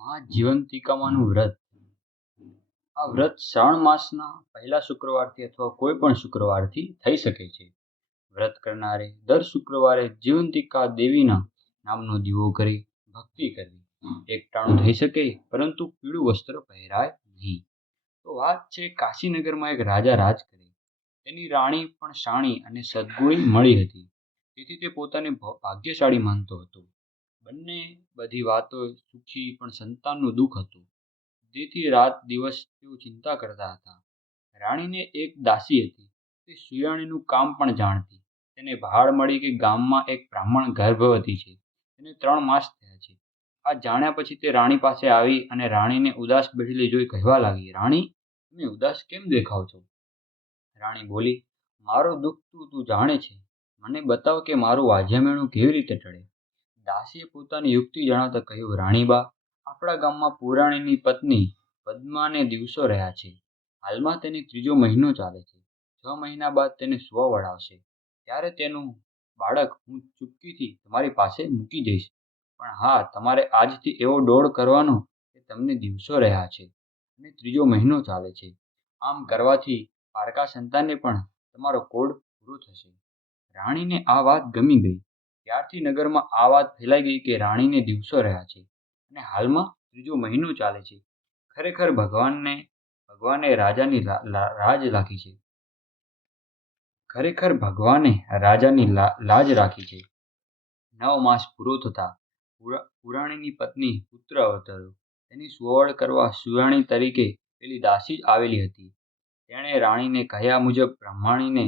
મા જીવંતિકામાંનું વ્રત. આ વ્રત શ્રાવણ માસના પહેલા શુક્રવારથી અથવા કોઈ પણ શુક્રવારથી થઈ શકે છે. વ્રત કરનારે દર શુક્રવારે જીવંતિકા દેવીના નામનો દીવો કરી ભક્તિ કરવી. એકટાણું થઈ શકે પરંતુ પીળું વસ્ત્ર પહેરાય નહીં. તો વાત છે કાશીનગરમાં એક રાજા રાજ કરે. તેની રાણી પણ શાણી અને સદ્ગુણી મળી હતી. તેથી તે પોતાને ભાગ્યશાળી માનતો હતો. બંને બધી વાતો સુખી પણ સંતાનનું દુઃખ હતું. તેથી રાત દિવસ તેઓ ચિંતા કરતા હતા. રાણીને એક દાસી હતી. તે સુયાણીનું કામ પણ જાણતી. તેને ભાળ મળી કે ગામમાં એક બ્રાહ્મણ ગર્ભવતી છે. તેને 3 માસ થયા છે. આ જાણ્યા પછી તે રાણી પાસે આવી અને રાણીને ઉદાસ બેઠેલી જોઈ કહેવા લાગી, રાણી, તમે ઉદાસ કેમ દેખાવ છો? રાણી બોલી, મારું દુઃખ તું જાણે છે. મને બતાવ કે મારું વાજ્યામેણું કેવી રીતે ટળે. દાસીએ પોતાની યુક્તિ જણાવતા કહ્યું, રાણીબા, આપણા ગામમાં પુરાણીની પત્ની પદ્માને દિવસો રહ્યા છે. હાલમાં તેને 3જો મહિનો ચાલે છે. 6 મહિના બાદ તેને સૂવા વળાવશે. ત્યારે તેનું બાળક હું ચૂપકીથી તમારી પાસે મૂકી જઈશ. પણ હા, તમારે આજથી એવો ડોળ કરવાનો કે તમને દિવસો રહ્યા છે અને 3જો મહિનો ચાલે છે. આમ કરવાથી પારકા સંતાનને પણ તમારો કોડ પૂરો થશે. રાણીને આ વાત ગમી ગઈ. ત્યારથી નગરમાં આ વાત ફેલાઈ ગઈ કે રાણીને દિવસો રહ્યા છે અને હાલમાં 3જો મહિનો ચાલે છે. ખરેખર ભગવાને રાજાની લાજ રાખી છે. 9 માસ પૂરો થતાં પુરાણીની પત્ની પુત્ર અવતર્યો. તેની સુવાવડ કરવા સુયાણી તરીકે પેલી દાસી જ આવેલી હતી. તેણે રાણીને કહ્યા મુજબ બ્રાહ્મણીને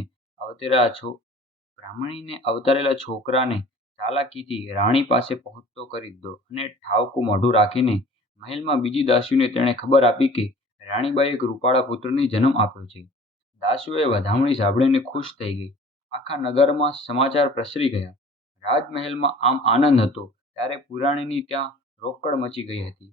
અવતરેલા છોકરાને ચાલાકીથી રાણી પાસે પહોંચતો કરી દીધો અને ઠાવકું મોઢું રાખીને મહેલમાં બીજી દાસીઓને તેણે ખબર આપી કે રાણીબાએ એક રૂપાળા પુત્રને જન્મ આપ્યો છે. દાસીઓએ વધામણી સાંભળીને ખુશ થઈ ગઈ. આખા નગરમાં સમાચાર પ્રસરી ગયા. રાજમહેલમાં આમ આનંદ હતો ત્યારે પુરાણીની ત્યાં રોકડ મચી ગઈ હતી.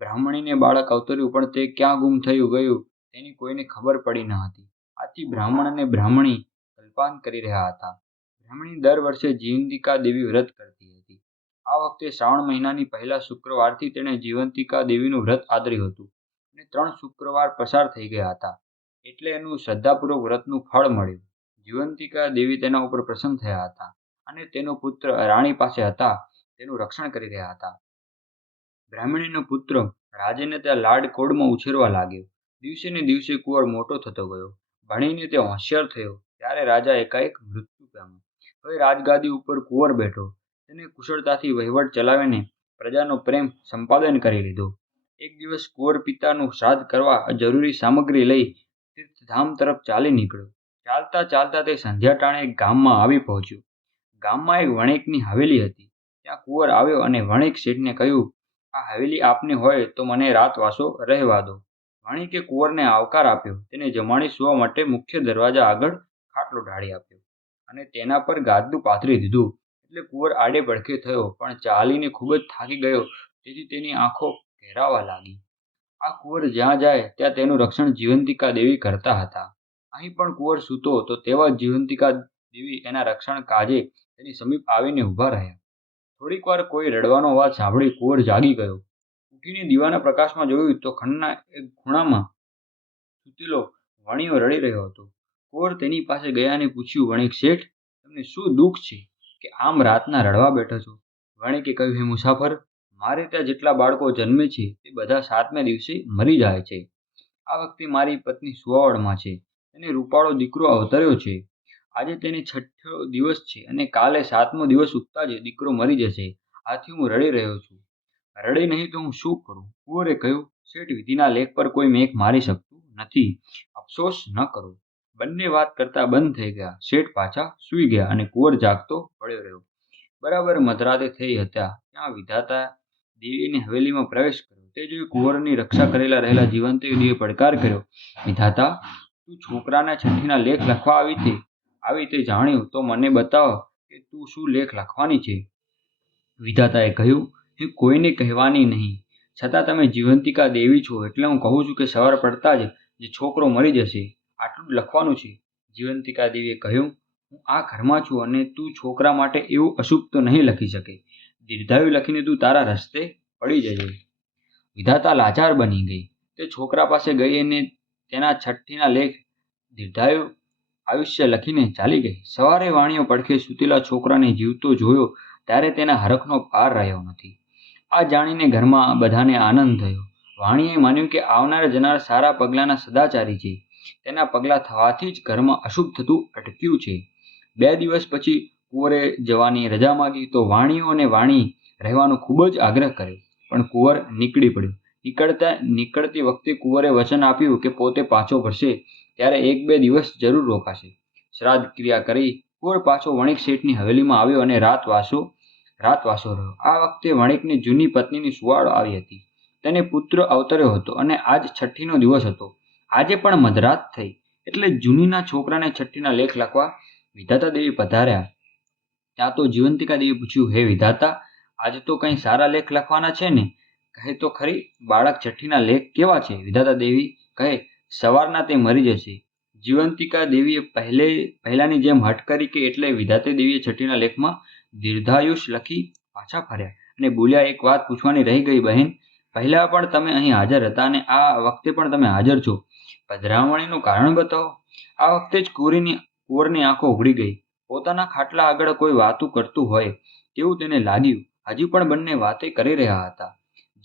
બ્રાહ્મણીને બાળક અવતર્યું પણ તે ક્યાં ગુમ થયું ગયું તેની કોઈને ખબર પડી ન હતી. આથી બ્રાહ્મણ અને બ્રાહ્મણી કલ્પાંત કરી રહ્યા હતા. બ્રાહ્મણી દર વર્ષે જીવંતિકા દેવી વ્રત કરતી હતી. આ વખતે શ્રાવણ મહિનાની પહેલા શુક્રવારથી તેણે જીવંતિકા દેવીનું વ્રત આદર્યું હતું અને 3 શુક્રવાર પસાર થઈ ગયા હતા. એટલે એનું શ્રદ્ધાપૂર્વક વ્રતનું ફળ મળ્યું. જીવંતિકા દેવી તેના ઉપર પ્રસન્ન થયા હતા અને તેનો પુત્ર રાણી પાસે હતા તેનું રક્ષણ કરી રહ્યા હતા. બ્રાહ્મણીનો પુત્ર રાજેને ત્યાં લાડકોડમાં ઉછેરવા લાગ્યો. દિવસે ને દિવસે કુંવર મોટો થતો ગયો. ભણીને તે હોશિયાર થયો ત્યારે રાજા એકાએક મૃત્યુ પામ્યો. હવે રાજગાદી ઉપર કુંવર બેઠો. તેને કુશળતાથી વહીવટ ચલાવીને પ્રજાનો પ્રેમ સંપાદન કરી લીધો. એક દિવસ કુંવર પિતાનું શ્રાદ્ધ કરવા જરૂરી સામગ્રી લઈ તીર્થધામ તરફ ચાલી નીકળ્યો. ચાલતા ચાલતા તે સંધ્યા ટાણે એક ગામમાં આવી પહોંચ્યો. ગામમાં એક વણિકની હવેલી હતી. ત્યાં કુંવર આવ્યો અને વણિક શેઠને કહ્યું, આ હવેલી આપની હોય તો મને રાતવાસો રહેવા દો. વણિકે કુંવરને આવકાર આપ્યો. તેને જમાડી સુવા માટે મુખ્ય દરવાજા આગળ ખાટલો ઢાળી આપ્યો અને તેના પર ગાદલું પાથરી દીધું. એટલે કુંવર આડે પડખે થયો પણ ચાલીને ખૂબ જ થાકી ગયો. તેથી તેની આંખો ઘેરાવા લાગી. આ કુંવર જ્યાં જાય ત્યાં તેનું રક્ષણ જીવંતિકા દેવી કરતા હતા. અહીં પણ કુંવર સૂતો તો તેવા જીવંતિકા દેવી એના રક્ષણ કાજે તેની સમીપ આવીને ઊભા રહ્યા. થોડીક વાર કોઈ રડવાનો અવાજ સાંભળી કુંવર જાગી ગયો. ઉઠીને દીવાના પ્રકાશમાં જોયું તો ખંડના એક ખૂણામાં સૂતેલો વણિયો રડી રહ્યો હતો. કુંવર તેની પાસે ગયા અને પૂછ્યું, વણિક શેઠ, તમને શું દુઃખ છે કે આમ રાતના રડવા બેઠો છો? વણિકે કહ્યું, હે મુસાફર, મારે ત્યાં જેટલા બાળકો જન્મે છે તે બધા 7મે દિવસે મરી જાય છે. આ વખતે મારી પત્ની સુવાવડમાં છે. તેને રૂપાળો દીકરો અવતર્યો છે. આજે તેને 6ઠ્ઠો દિવસ છે અને કાલે 7મો દિવસ ઉગતા જ દીકરો મરી જશે. આથી હું રડી રહ્યો છું. રડે નહીં તો હું શું કરું? કુંવરે કહ્યું, શેઠ, વિધિના લેખ પર કોઈ મેઘ મારી શકતું નથી. અફસોસ ન કરો. બંને વાત કરતા બંધ થઈ ગયા. શેઠ પાછા સૂઈ ગયા અને કુંવર જાગતો પડ્યો રહ્યો. બરાબર મધરાતે થઈ હતા ત્યાં વિધાતા દેવીની હવેલીમાં પ્રવેશ કર્યો. તે જોઈ કુંવરની રક્ષા કરેલા રહેલા જીવંતિકા દેવીએ પડકાર કર્યો, વિધાતા, તું છોકરાના છઠ્ઠીના લેખ લખવા આવી તે જાણ્યું તો મને બતાવ કે તું શું લેખ લખવાની છે. વિધાતાએ કહ્યું, હું કોઈને કહેવાની નહીં. છતાં તમે જીવંતિકા દેવી છો એટલે હું કહું છું કે સવાર પડતા જ છોકરો મરી જશે. આટલું જ લખવાનું છે. જીવંતિકા દેવીએ કહ્યું, હું આ ઘરમાં છું અને તું છોકરા માટે એવું અશુભ તો નહીં લખી શકે. દીર્ઘાયુ લખીને તું તારા રસ્તે પડી જજે. વિધાતા લાચાર બની ગઈ. તે છોકરા પાસે ગઈ અને તેના છઠ્ઠીના લેખ દીર્ઘાયુ આયુષ્ય લખીને ચાલી ગઈ. સવારે વાણીઓ પડખે સૂતેલા છોકરાને જીવતો જોયો ત્યારે તેના હરખનો પાર રહ્યો નથી. આ જાણીને ઘરમાં બધાને આનંદ થયો. વાણીએ માન્યું કે આવનાર જનાર સારા પગલાંના સદાચારી છે. તેના પગલાં થવાથી જ ઘરમાં અશુભ થતું અટક્યું છે. 2 દિવસ પછી કુંવરે જવાની રજા માગી તો વાણીઓ અને વાણી રહેવાનો ખૂબ જ આગ્રહ કર્યો, પણ કુંવર નીકળી પડ્યો. નીકળતી વખતે કુંવરે વચન આપ્યું કે પોતે પાછો ફરશે ત્યારે 1-2 દિવસ જરૂર રોકાશે. શ્રાદ્ધ ક્રિયા કરી કુંવર પાછો વણિક શેઠની હવેલીમાં આવ્યો અને રાતવાસો રહ્યો. આ વખતે વણિકની જૂની પત્નીની સુવાળ આવી હતી. તેને પુત્ર અવતર્યો હતો અને આજ છઠ્ઠીનો દિવસ હતો. આજે પણ મધરાત થઈ એટલે જૂનીના છોકરાને છઠ્ઠીના લેખ લખવા વિધાતા દેવી પધાર્યા. ત્યાં તો જીવંતિકા દેવી પૂછ્યું, હે વિધાતા, આજે તો કંઈ સારા લેખ લખવાના છે ને? કહે તો ખરી, બાળક છઠ્ઠીના લેખ કેવા છે? વિધાતા દેવી કહે, સવારના તે મરી જશે. જીવંતિકા દેવીએ પહેલાની જેમ હઠ કરી કે એટલે વિધાતા દેવીએ છઠ્ઠીના લેખમાં દીર્ઘાયુષ લખી પાછા ફર્યા અને બોલ્યા, એક વાત પૂછવાની રહી ગઈ બહેન. પહેલા પણ તમે અહીં હાજર હતા અને આ વખતે પણ તમે હાજર છો. પધરામણીનું કારણ બતાવો. આ વખતે જ કુંવરની આંખો ઉઘડી ગઈ. પોતાના ખાટલા આગળ કોઈ વાતું કરતું હોય તેવું તેને લાગ્યું. હજી પણ બંને વાતે કરી રહ્યા હતા.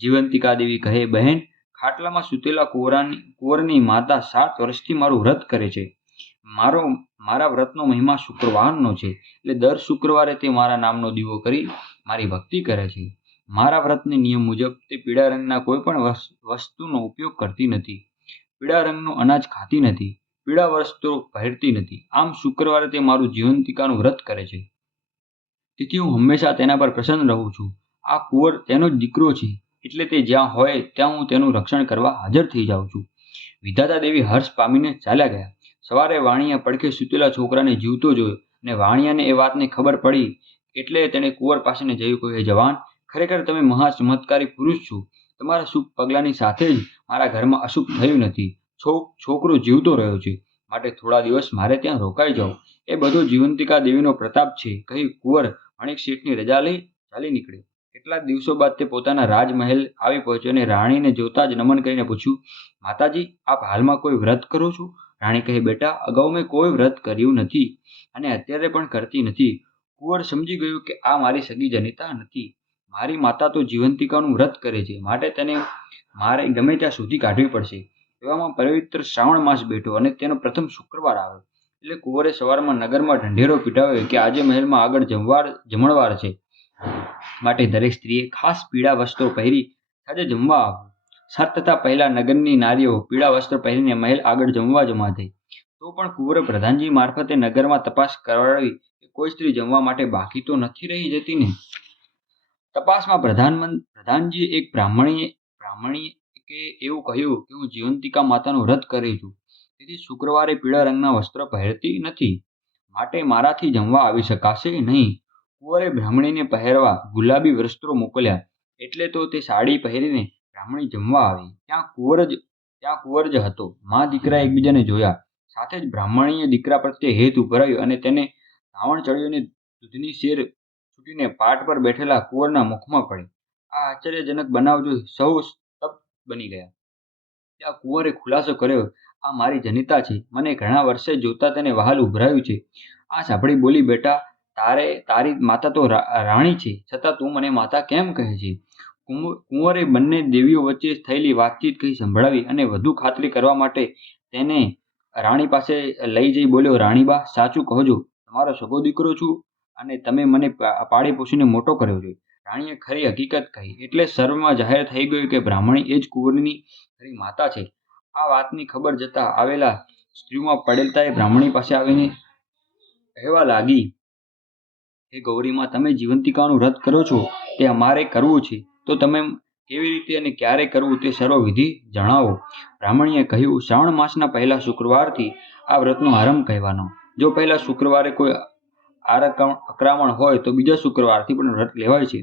જીવંતિકા દેવી કહે, બહેન, ખાટલામાં સૂતેલા કુંવરની માતા 7 વર્ષથી મારું વ્રત કરે છે. મારા વ્રતનો મહિમા શુક્રવારનો છે એટલે દર શુક્રવારે તે મારા નામનો દીવો કરી મારી ભક્તિ કરે છે. મારા વ્રતને નિયમ મુજબ તે પીળા રંગના કોઈ પણ વસ્તુનો ઉપયોગ કરતી નથી. પીળા રંગનું અનાજ ખાતી નથી. પીળા વસ્ત્રો પહેરતી નથી. આમ શુક્રવારે તે મારું જીવંતિકાનું વ્રત કરે છે. તેથી હું હંમેશા તેના પર પ્રસન્ન રહું છું. આ કુંવર તેનો જ દીકરો છે એટલે તે જ્યાં હોય ત્યાં હું તેનું રક્ષણ કરવા હાજર થઈ જાઉં છું. વિધાતા દેવી હર્ષ પામીને ચાલ્યા ગયા. સવારે વાણિયા પડખે સૂતેલા છોકરાને જીવતો જોયો અને વાણિયાને એ વાતની ખબર પડી એટલે તેણે કુંવર પાસે જઈ કહ્યું, હે જવાન, ખરેખર તમે મહા ચમત્કારી પુરુષ છો. તમારા શુભ પગલાંની સાથે જ મારા ઘરમાં અશુભ થયું નથી. છોકરો જીવતો રહ્યો છે, માટે થોડા દિવસ મારે ત્યાં રોકાઈ જાઓ. એ બધો જીવંતિકા દેવીનો પ્રતાપ છે, કહી કુંવર વણિક શેઠની રજા લઈ ચાલી નીકળ્યો. કેટલાક દિવસો બાદ તે પોતાના રાજમહેલ આવી પહોંચ્યો અને રાણીને જોતા જ નમન કરીને પૂછ્યું, માતાજી, આપ હાલમાં કોઈ વ્રત કરો છો? રાણી કહે, બેટા, અગાઉ મેં કોઈ વ્રત કર્યું નથી અને અત્યારે પણ કરતી નથી. કુંવર સમજી ગયું કે આ મારી સગી જનિતા નથી. મારી માતા તો જીવંતિકાનું વ્રત કરે છે, માટે તેને મારે ગમે ત્યાં સુધી કાઢવી પડશે. એવામાં પવિત્ર શ્રાવણ માસ બેઠો અને તેનો પ્રથમ શુક્રવાર આવ્યો એટલે કુંવરે સવારમાં નગરમાં ઢંઢેરો પીટાવ્યો કે આજે મહેલમાં આગળ જમણવાર છે, માટે દરેક સ્ત્રીએ ખાસ પીળા વસ્ત્રો પહેરી સાંજે જમવા આવવું. 7 થતાં પહેલા નગરની નારીઓ પીળા વસ્ત્ર પહેરીને મહેલ આગળ જમવા જમા થઈ. તો પણ કુંવરે પ્રધાનજી મારફતે નગરમાં તપાસ કરાવી કે કોઈ સ્ત્રી જમવા માટે બાકી તો નથી રહી જતી ને. તપાસમાં પ્રધાનજીએ એક બ્રાહ્મણીએ કે એવું કહ્યું કે હું જીવંતિકા માતાનું વ્રત કરી છું, તેથી શુક્રવારે પીળા રંગના વસ્ત્ર પહેરતી નથી, માટે મારાથી જમવા આવી શકાશે નહીં. કુંવરે બ્રાહ્મણીને પહેરવા ગુલાબી વસ્ત્રો મોકલ્યા એટલે તો તે સાડી પહેરીને બ્રાહ્મણી જમવા આવી. ત્યાં કુંવર જ હતો. મા દીકરા એકબીજાને જોયા. સાથે જ બ્રાહ્મણીએ દીકરા પ્રત્યે હેત ઉભરાયું અને તેને ધાવણ ચડ્યું અને દૂધની શેર છૂટીને પાટ પર બેઠેલા કુંવરના મુખમાં પડી. આ આશ્ચર્યજનક બનાવ જોઈ સૌ સ્તબ્ધ બની ગયા. ત્યાં કુંવરે ખુલાસો કર્યો, આ મારી જનિતા છે. મને ઘણા વર્ષે જોતા તેને વહાલ ઉભરાયું છે. આ સાંભળી બોલી, બેટા, તારી માતા તો રાણી છે, છતાં તું મને માતા કેમ કહે છે? કુંવરે બંને દેવીઓ વચ્ચે થયેલી વાતચીત કહી સંભળાવી અને વધુ ખાતરી કરવા માટે તેને રાણી પાસે લઈ જઈ બોલ્યો, રાણીબા, સાચું કહોજો, તમારો સગો દીકરો છું અને તમે મને પાળી પોષીને મોટો કર્યો છે. રાણીએ ખરી હકીકત કહી એટલે સર્વમાં જાહેર થઈ ગયું કે બ્રાહ્મણી એ જ કુંવરની ખરી માતા છે. આ વાતની ખબર જતા આવેલા સ્ત્રીઓમાં પડેલતાએ બ્રાહ્મણી પાસે આવીને કહેવા લાગી, હે ગૌરીમાં, તમે જીવંતિકાનું વ્રત કરો છો તે અમારે કરવું છે, તો તમે કેવી રીતે અને ક્યારે કરવું તે સર્વ વિધિ જણાવો. બ્રાહ્મણીએ કહ્યું, શ્રાવણ માસના પહેલા શુક્રવારથી આ વ્રતનો આરંભ કહેવાનો. જો પહેલા શુક્રવારે કોઈ આક્રમણ હોય તો બીજા શુક્રવારથી પણ વ્રત લેવાય છે.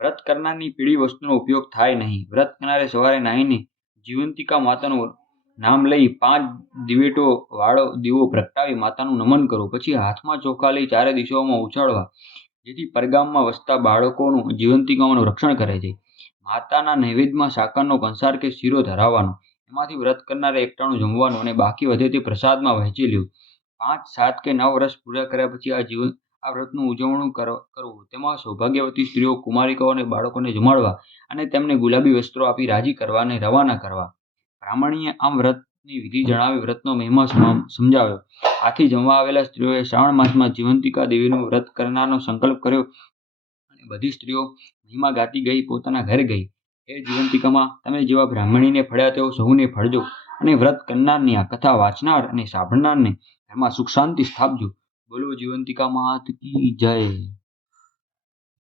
વ્રત કરનારની પીળી વસ્તુનો ઉપયોગ થાય નહીં. વ્રત કરનારે સવારે નાહીને જીવંતિકા માતાનું નામ લઈ 5 દિવેટો વાળો દીવો પ્રગટાવી માતાનું નમન કરવું. પછી હાથમાં ચોખા લઈ 4 દિશાઓમાં ઉછાળવા, જેથી પરગામમાં વસતા બાળકોનું જીવંતિકાઓનું રક્ષણ કરે છે. માતાના નૈવેદ્યમાં સાકરનો કંસાર કે શીરો ધરાવવાનો. એમાંથી વ્રત કરનારે એકટાણું જમવાનું અને બાકી વધે તે પ્રસાદમાં વહેંચી લેવું. 5, 7 કે 9 વર્ષ પૂરા કર્યા પછી આ વ્રતનું ઉજવણું કરવું. તેમાં સૌભાગ્યવતી સ્ત્રીઓ, કુમારિકાઓ અને બાળકોને જમાડવા અને તેમને ગુલાબી વસ્ત્રો આપી રાજી કરવા અને રવાના કરવા. બ્રાહ્મણીએ આમ વ્રતની વિધિ જણાવી વ્રતનો મહિમા સમજાવ્યો. આથી જમવા આવેલા સ્ત્રીઓએ શ્રાવણ માસમાં જીવંતિકા દેવીનું વ્રત કરનારનો સંકલ્પ કર્યો અને બધી સ્ત્રીઓ મહિમા ગાતી ગઈ પોતાના ઘરે ગઈ. હે જીવંતિકામાં, તમે જેવા બ્રાહ્મણીને ફળ્યા તેઓ સહુને ફળજો અને વ્રત કરનારની આ કથા વાંચનાર અને સાંભળનારને ઘરમાં સુખ શાંતિ સ્થાપજો. બોલો જીવંતિકા માત કી જય.